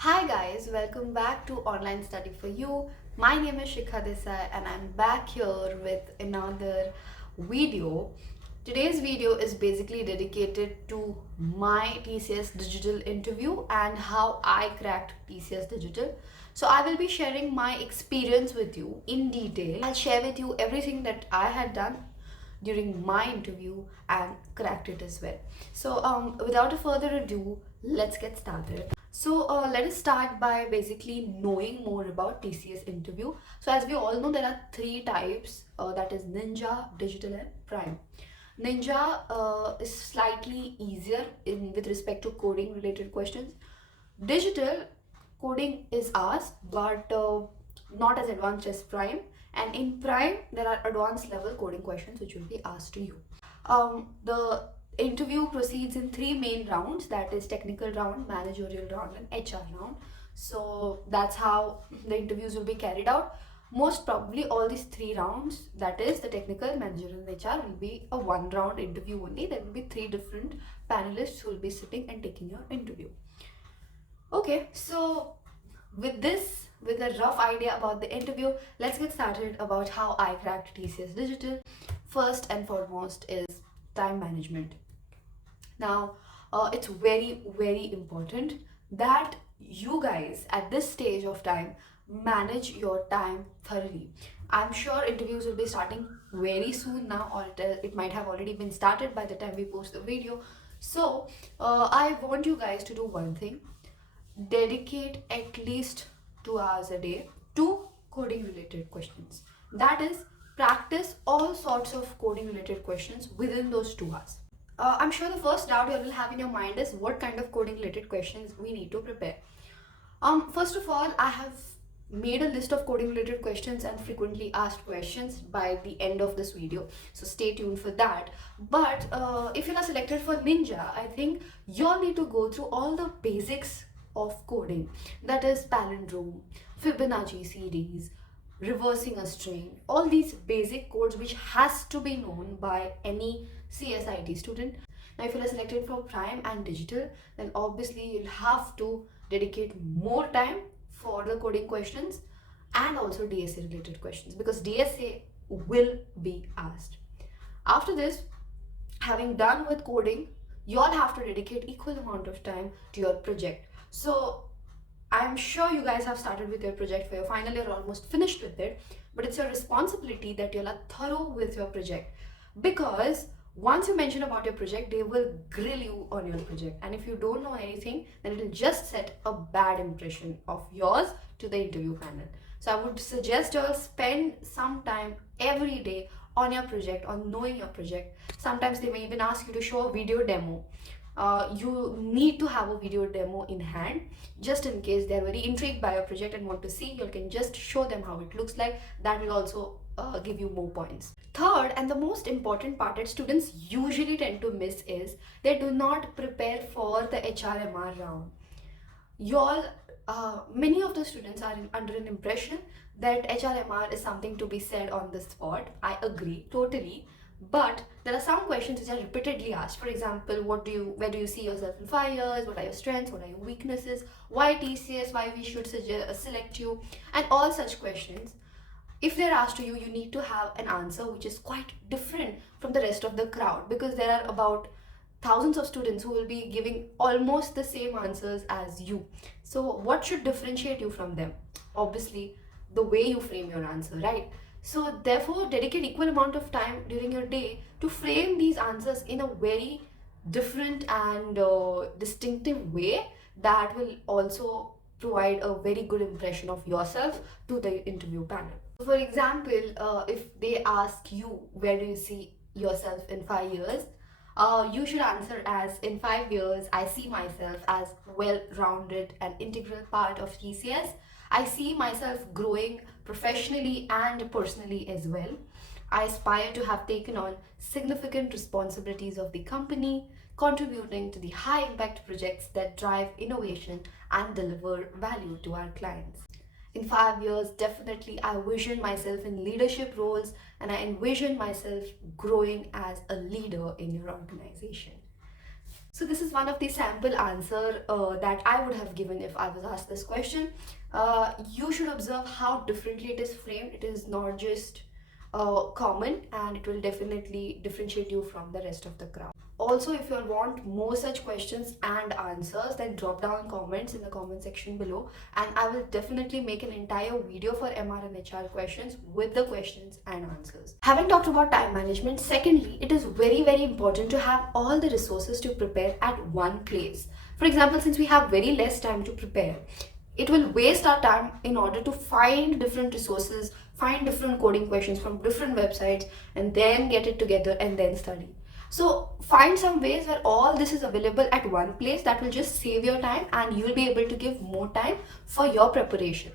Hi guys, welcome back to Online Study for You. My name is Shikha Desai and I'm back here with another video. Today's video is basically dedicated to my TCS digital interview and how I cracked TCS digital. So I will be sharing my experience with you in detail. I'll share with you everything that I had done during my interview and cracked it as well. So without a further ado, let's get started. So let us start by basically knowing more about TCS interview. So as we all know, there are three types, that is Ninja, Digital and Prime. Ninja is slightly easier with respect to coding related questions. Digital coding is asked, but not as advanced as Prime. And in Prime, there are advanced level coding questions which will be asked to you. The interview proceeds in three main rounds, that is technical round, managerial round and HR round. So that's how the interviews will be carried out. Most probably all these three rounds, that is the technical, managerial and HR, will be a one round interview only. There will be three different panelists who will be sitting and taking your interview. Okay, so with a rough idea about the interview, let's get started about how I cracked TCS Digital. First and foremost is time management. Now, it's very important that you guys at this stage of time manage your time thoroughly. I'm sure interviews will be starting very soon now, or it might have already been started by the time we post the video. So, I want you guys to do one thing: dedicate at least 2 hours a day to coding related questions. That is, practice all sorts of coding related questions within those 2 hours. I'm sure the first doubt you will have in your mind is what kind of coding related questions we need to prepare. First of all, I have made a list of coding related questions and frequently asked questions by the end of this video, so stay tuned for that. But if you are selected for Ninja, I think you'll need to go through all the basics of coding, that is palindrome, Fibonacci series, reversing a string, all these basic codes which has to be known by any CSIT student. Now if you are selected for Prime and Digital, then obviously you'll have to dedicate more time for the coding questions and also DSA related questions, because DSA will be asked. After this, having done with coding, you all have to dedicate equal amount of time to your project. So I'm sure you guys have started with your project for your final year, almost finished with it, but it's your responsibility that you'll are thorough with your project, because once you mention about your project, they will grill you on your project, and if you don't know anything, then it will just set a bad impression of yours to the interview panel. So I would suggest you all spend some time every day on your project, on knowing your project. Sometimes they may even ask you to show a video demo. You need to have a video demo in hand, just in case they're very intrigued by your project and want to see. You can just show them how it looks like. That will also give you more points. Third, and the most important part that students usually tend to miss, is they do not prepare for the HRMR round. Y'all, many of the students are under an impression that HRMR is something to be said on the spot. I agree totally, but there are some questions which are repeatedly asked. For example, where do you see yourself in 5 years? What are your strengths? What are your weaknesses? Why TCS? Why we should select you? And all such questions. If they're asked to you, you need to have an answer which is quite different from the rest of the crowd, because there are about thousands of students who will be giving almost the same answers as you. So what should differentiate you from them? Obviously the way you frame your answer, right? So therefore dedicate equal amount of time during your day to frame these answers in a very different and distinctive way that will also provide a very good impression of yourself to the interview panel. For example, if they ask you where do you see yourself in 5 years, you should answer as, in 5 years, I see myself as well-rounded and integral part of TCS. I see myself growing professionally and personally as well. I aspire to have taken on significant responsibilities of the company, contributing to the high-impact projects that drive innovation and deliver value to our clients. In 5 years, definitely I vision myself in leadership roles, and I envision myself growing as a leader in your organization. So this is one of the sample answer that I would have given if I was asked this question. You should observe how differently it is framed. It is not just common, and it will definitely differentiate you from the rest of the crowd. Also, if you want more such questions and answers, then drop down comments in the comment section below, and I will definitely make an entire video for MR and HR questions with the questions and answers. Having talked about time management, secondly, it is very important to have all the resources to prepare at one place. For example, since we have very less time to prepare, it will waste our time in order to find different resources, find different coding questions from different websites, and then get it together and then study. So find some ways where all this is available at one place. That will just save your time, and you'll be able to give more time for your preparation.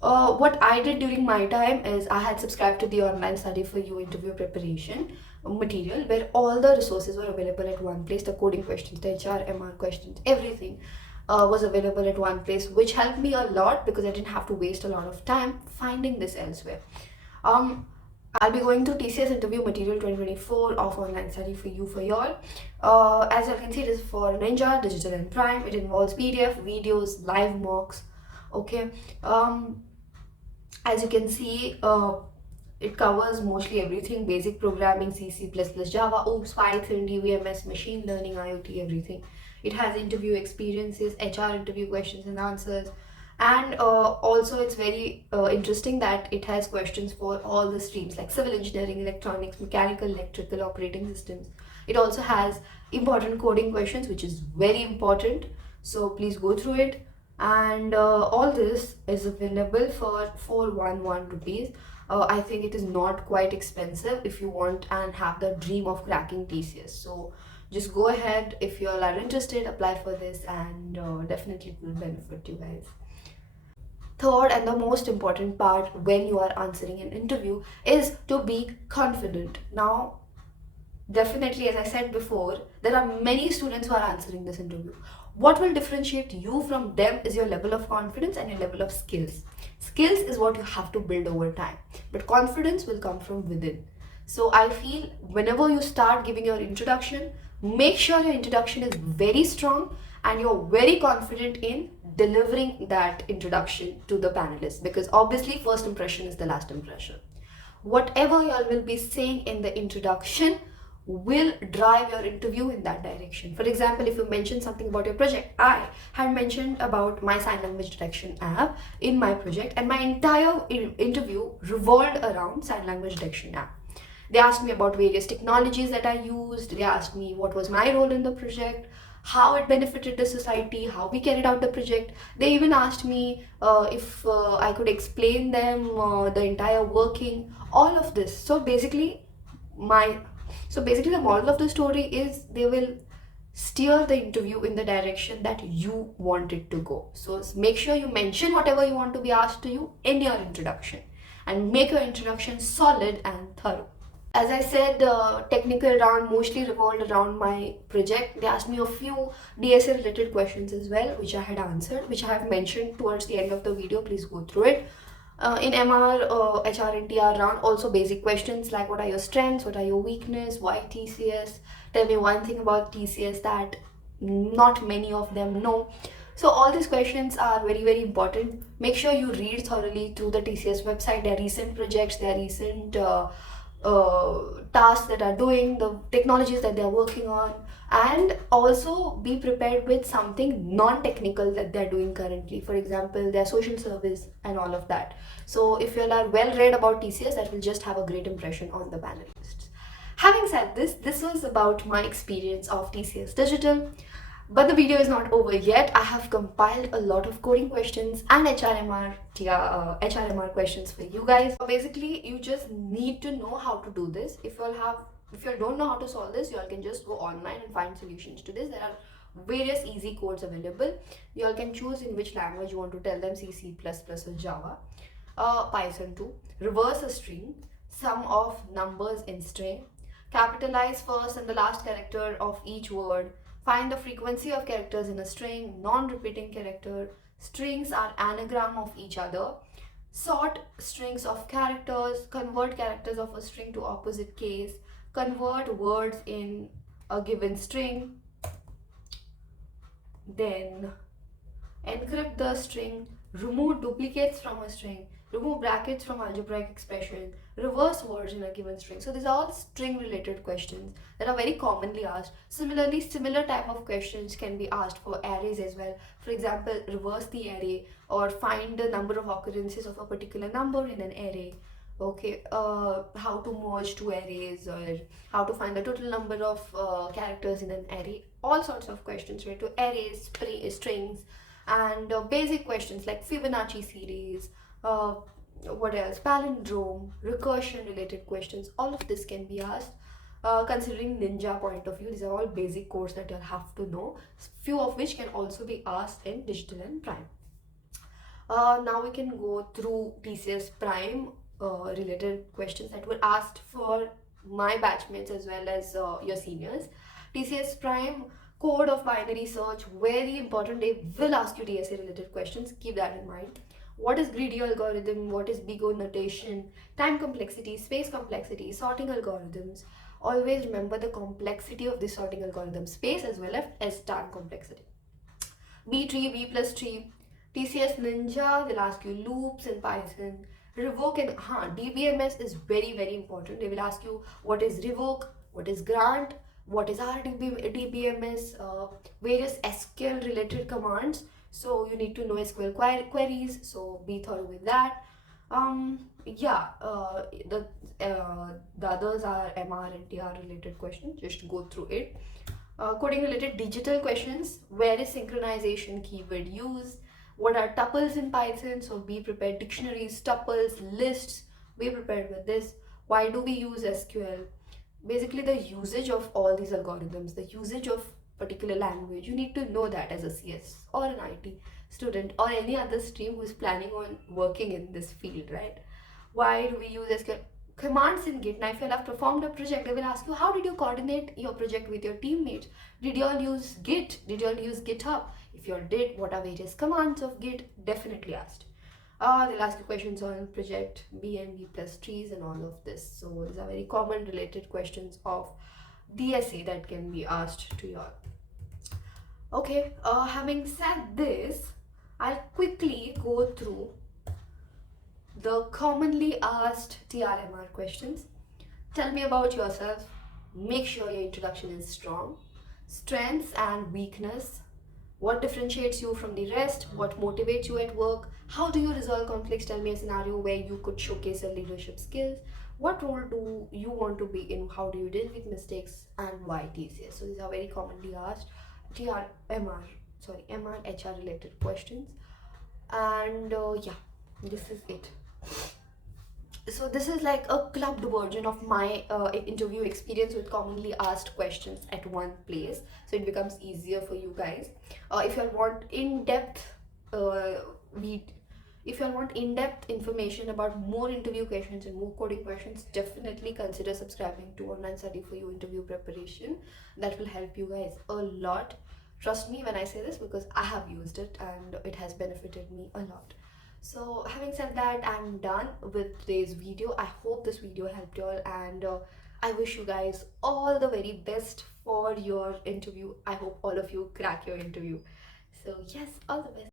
What I did during my time is I had subscribed to the online study for you interview preparation material, where all the resources were available at one place. The coding questions, the HRMR questions, everything was available at one place, which helped me a lot because I didn't have to waste a lot of time finding this elsewhere. I'll be going through TCS interview material 2024 of online study for you for y'all. As you can see, it is for Ninja, Digital and Prime. It involves PDF, videos, live mocks. Okay. As you can see, it covers mostly everything: basic programming, C, C++, Java, OOPS, Python, DVMS, machine learning, IoT, everything. It has interview experiences, HR interview questions and answers. And also it's very interesting that it has questions for all the streams like civil engineering, electronics, mechanical, electrical, operating systems. It also has important coding questions, which is very important. So please go through it. And all this is available for 411 rupees. I think it is not quite expensive if you want and have the dream of cracking TCS. So just go ahead if you all are interested, apply for this, and definitely it will benefit you guys. Third and the most important part when you are answering an interview is to be confident. Now, definitely, as I said before, there are many students who are answering this interview. What will differentiate you from them is your level of confidence and your level of skills. Skills is what you have to build over time, but confidence will come from within. So I feel whenever you start giving your introduction, make sure your introduction is very strong and you're very confident in delivering that introduction to the panelists, because obviously first impression is the last impression. Whatever y'all will be saying in the introduction will drive your interview in that direction. For example, if you mention something about your project, I had mentioned about my sign language detection app in my project, and my entire interview revolved around sign language detection app. They asked me about various technologies that I used. They asked me what was my role in the project, how it benefited the society, how we carried out the project. They even asked me if I could explain them the entire working, all of this. So basically, the moral of the story is they will steer the interview in the direction that you want it to go. So make sure you mention whatever you want to be asked to you in your introduction, and make your introduction solid and thorough. As I said, technical round mostly revolved around my project. They asked me a few DSA related questions as well, which I had answered, which I have mentioned towards the end of the video. Please go through it. In MR, HR and TR round, also basic questions like what are your strengths, what are your weakness, why TCS, tell me one thing about TCS that not many of them know. So all these questions are very important. Make sure you read thoroughly through the TCS website, their recent projects, their recent tasks that are doing, the technologies that they are working on, and also be prepared with something non-technical that they're doing currently. For example, their social service and all of that. So if you are well read about TCS, that will just have a great impression on the panelists. Having said this was about my experience of TCS Digital. But the video is not over yet. I have compiled a lot of coding questions and HRMR questions for you guys. Basically, you just need to know how to do this. If you don't know how to solve this, you all can just go online and find solutions to this. There are various easy codes available. You all can choose in which language you want to tell them: C, C++, or Java. Python too. Reverse a string. Sum of numbers in string. Capitalize first and the last character of each word. Find the frequency of characters in a string, non-repeating character. Strings are anagram of each other. Sort strings of characters. Convert characters of a string to opposite case. Convert words in a given string. then encrypt the string, remove duplicates from a string, remove brackets from algebraic expression, reverse words in a given string. So these are all string related questions that are very commonly asked. Similarly, similar type of questions can be asked for arrays as well. For example, reverse the array or find the number of occurrences of a particular number in an array. Okay, how to merge two arrays, or how to find the total number of characters in an array. All sorts of questions related to arrays, strings, and basic questions like Fibonacci series, uh, what else, palindrome, recursion related questions. All of this can be asked. Considering ninja point of view, these are all basic codes that you'll have to know, few of which can also be asked in digital and prime. Now we can go through TCS Prime related questions that were asked for my batchmates as well as your seniors. TCS Prime code of binary search, very important. They will ask you DSA related questions. Keep that in mind. What is greedy algorithm? What is big O notation? Time complexity, space complexity, sorting algorithms. Always remember the complexity of the sorting algorithm, space as well as time complexity. B tree, B plus tree, TCS Ninja, they'll ask you loops in Python, revoke and DBMS is very very important. They will ask you what is revoke, what is grant, what is DBMS, various SQL related commands. So you need to know SQL queries. So be thorough with that. Yeah, the others are MR and TR related questions. Just go through it. Coding related digital questions. Where is synchronization keyword used? What are tuples in Python? So be prepared. Dictionaries, tuples, lists. Be prepared with this. Why do we use SQL? Basically, the usage of all these algorithms, the usage of particular language. You need to know that as a CS or an IT student or any other stream who is planning on working in this field, right? Why do we use SQL? Commands in Git. Now, if you have performed a project, they will ask you, how did you coordinate your project with your teammates? Did you all use Git? Did you all use GitHub? If you all did, what are various commands of Git? Definitely asked. They'll ask you questions on project B and B plus trees and all of this. So these are very common related questions of DSA that can be asked to you all. Okay, having said this, I'll quickly go through the commonly asked TRMR questions. Tell me about yourself. Make sure your introduction is strong. Strengths and weakness. What differentiates you from the rest? What motivates you at work? How do you resolve conflicts? Tell me a scenario where you could showcase your leadership skills. What role do you want to be in? How do you deal with mistakes? And why TCS? So these are very commonly asked MR HR related questions. And yeah, this is it. So this is like a clubbed version of my interview experience with commonly asked questions at one place, so it becomes easier for you guys. If you want in-depth if you want in-depth information about more interview questions and more coding questions, definitely consider subscribing to Online Study for You interview preparation. That will help you guys a lot. Trust me when I say this, because I have used it and it has benefited me a lot. So having said that, I'm done with today's video. I hope this video helped you all, and I wish you guys all the very best for your interview. I hope all of you crack your interview. So yes, all the best.